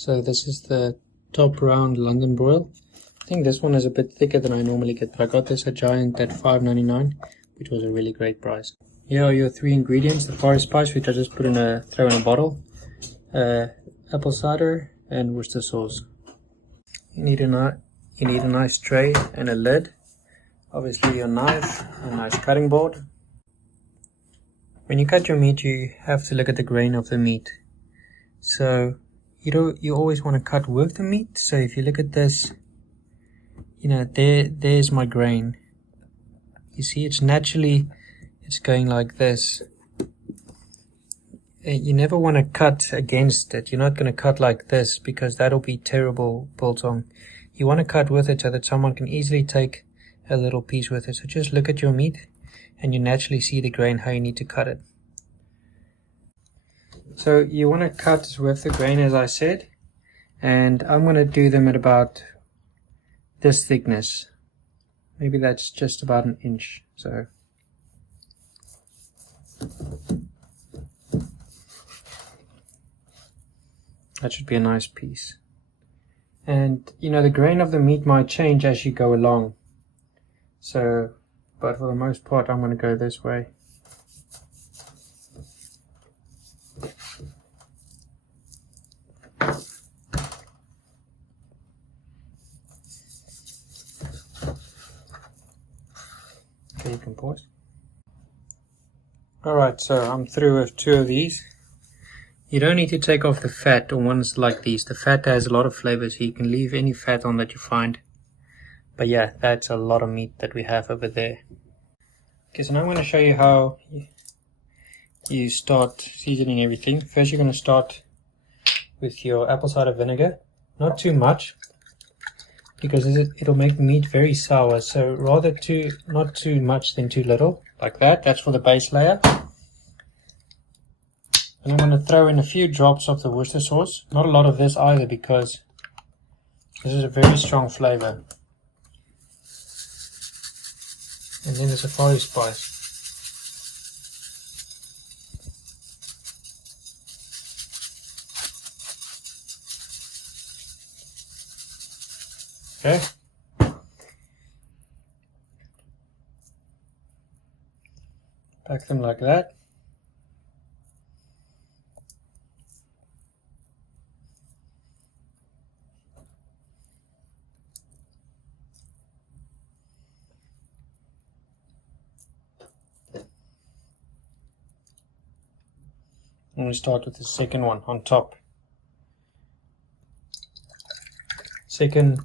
So this is the top round London broil. I think this one is a bit thicker than I normally get, but I got this at Giant at $5.99, which was a really great price. Here are your three ingredients: the forest spice, which I just throw in a bottle, apple cider, and Worcester sauce. You need a nice tray and a lid. Obviously your knife, a nice cutting board. When you cut your meat, you have to look at the grain of the meat. So you always want to cut with the meat. So if you look at this, there's my grain. You see, it's going like this. You never want to cut against it. You're not going to cut like this, because that'll be terrible biltong. You want to cut with it so that someone can easily take a little piece with it. So just look at your meat and you naturally see the grain, how you need to cut it. So you want to cut with the grain, as I said, and I'm going to do them at about this thickness. Maybe that's just about an inch. So that should be a nice piece. And the grain of the meat might change as you go along. So, but for the most part, I'm going to go this way. Okay, you can pause. Alright, so I'm through with two of these. You don't need to take off the fat on ones like these. The fat has a lot of flavor, so you can leave any fat on that you find. But yeah, that's a lot of meat that we have over there. Okay, so now I'm going to show you how you start seasoning everything. First, you're going to start with your apple cider vinegar. Not too much, because it'll make the meat very sour. So rather not too much than too little, like that. That's for the base layer. And I'm going to throw in a few drops of the Worcester sauce. Not a lot of this either, because this is a very strong flavor. And then there's a 𝗲𝗵𝗿𝗲𝗍 spice. Okay. Pack them like that. I'm going to start with the second one on top. Second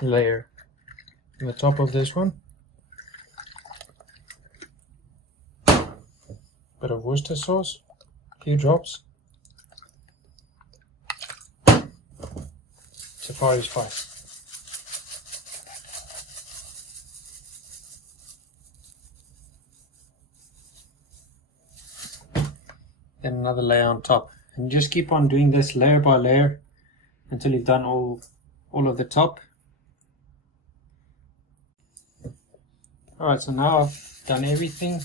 layer on the top of this one. Bit of Worcester sauce, a few drops. 𝗚𝗲𝗍𝗶𝗲𝗍 spice. Then another layer on top, and just keep on doing this layer by layer until you've done all of the top. Alright, so now I've done everything.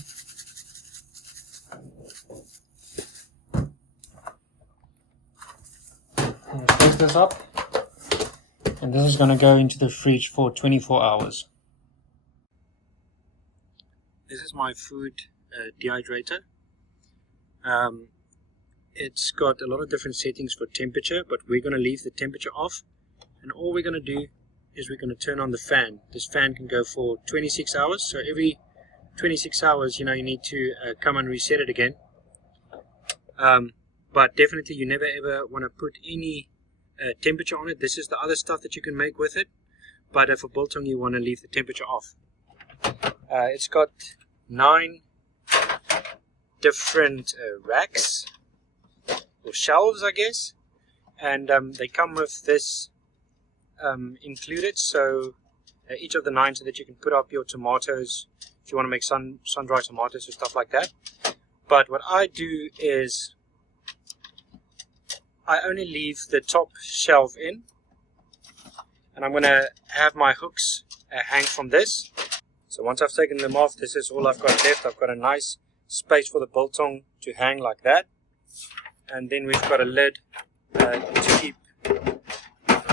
I'm going to close this up, and this is going to go into the fridge for 24 hours. This is my food dehydrator. It's got a lot of different settings for temperature, but we're going to leave the temperature off, and all we're going to do is we're going to turn on the fan. This fan can go for 26 hours, so every 26 hours you need to come and reset it again. But definitely you never ever want to put any temperature on it. This is the other stuff that you can make with it, but for biltong you want to leave the temperature off. It's got 9 different racks or shelves, I guess, and they come with this included, so each of the 9, so that you can put up your tomatoes if you want to make sun-dried tomatoes or stuff like that. But what I do is I only leave the top shelf in, and I'm going to have my hooks hang from this. So once I've taken them off, this is all I've got left. I've got a nice space for the biltong to hang like that. and then we've got a lid to keep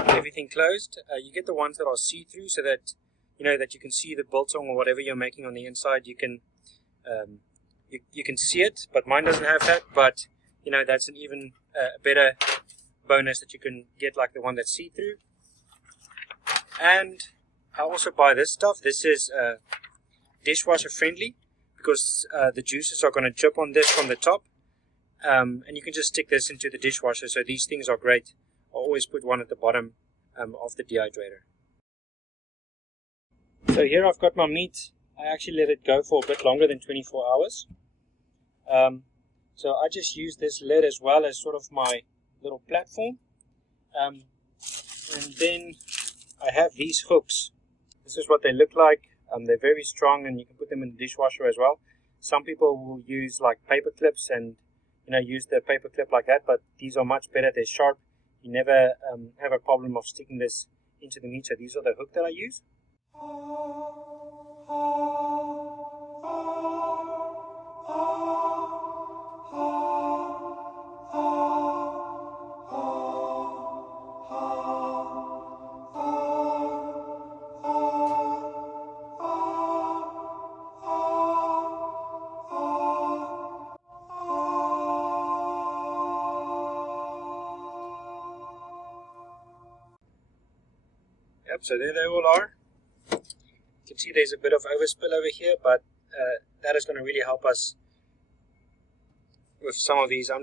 everything closed. You get the ones that are see-through, so that you can see the biltong or whatever you're making on the inside. You can you can see it, but mine doesn't have that. But that's an even better bonus, that you can get like the one that's see-through. And I also buy this stuff. This is dishwasher friendly, because the juices are going to drip on this from the top, and you can just stick this into the dishwasher. So these things are great. I always put one at the bottom of the dehydrator. So here I've got my meat. I actually let it go for a bit longer than 24 hours. So I just use this lid as well as sort of my little platform. And then I have these hooks. This is what they look like. They're very strong, and you can put them in the dishwasher as well. Some people will use like paper clips and use the paper clip like that, but these are much better. They're sharp. You never have a problem of sticking this into the meat. So these are the hook that I use. Yep, so there they all are. You can see there's a bit of overspill over here, but that is going to really help us with some of these. I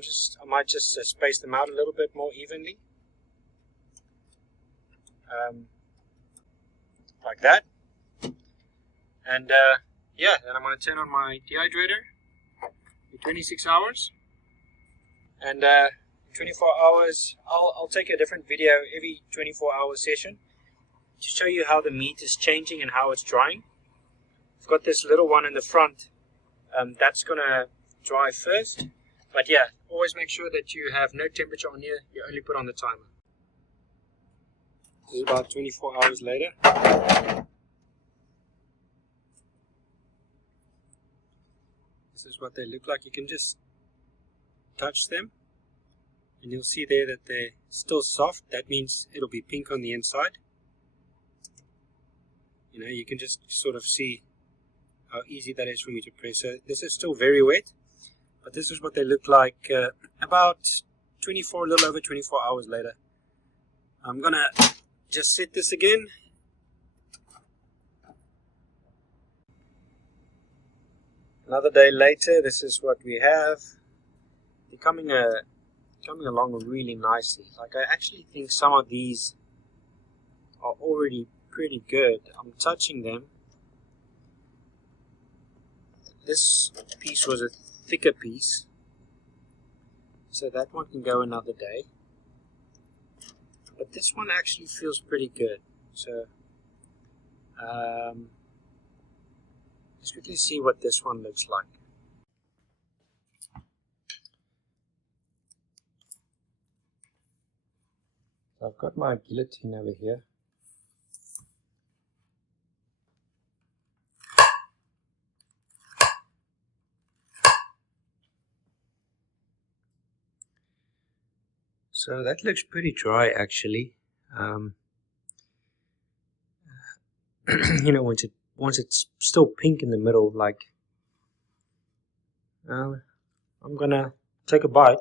might just space them out a little bit more evenly, like that. And yeah, then I'm going to turn on my dehydrator for 26 hours, and 24 hours. I'll take a different video every 24-hour session to show you how the meat is changing and how it's drying. I've got this little one in the front. That's going to dry first. But yeah, always make sure that you have no temperature on here. You only put on the timer. This is about 24 hours later. This is what they look like. You can just touch them, and you'll see there that they're still soft. That means it'll be pink on the inside. You can just sort of see how easy that is for me to press. So this is still very wet, but this is what they look like about a little over 24 hours later. I'm gonna just set this again. Another day later, this is what we have. They're coming along really nicely. Like, I actually think some of these are already pretty good. I'm touching them. This piece was a thicker piece, so that one can go another day. But this one actually feels pretty good. So let's quickly see what this one looks like. I've got my guillotine over here. So that looks pretty dry, actually. Once it's still pink in the middle, like, I'm gonna take a bite.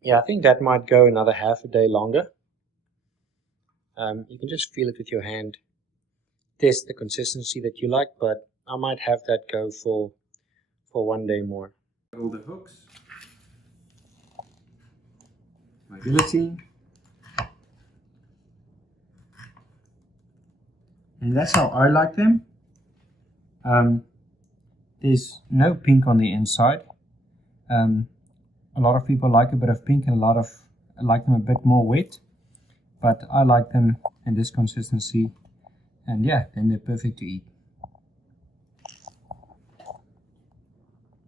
Yeah, I think that might go another half a day longer. You can just feel it with your hand. Test the consistency that you like, but I might have that go for 1 day more. All the hooks, my guillotine, and that's how I like them. There's no pink on the inside. A lot of people like a bit of pink, and a lot of like them a bit more wet, but I like them in this consistency. And yeah, then they're perfect to eat.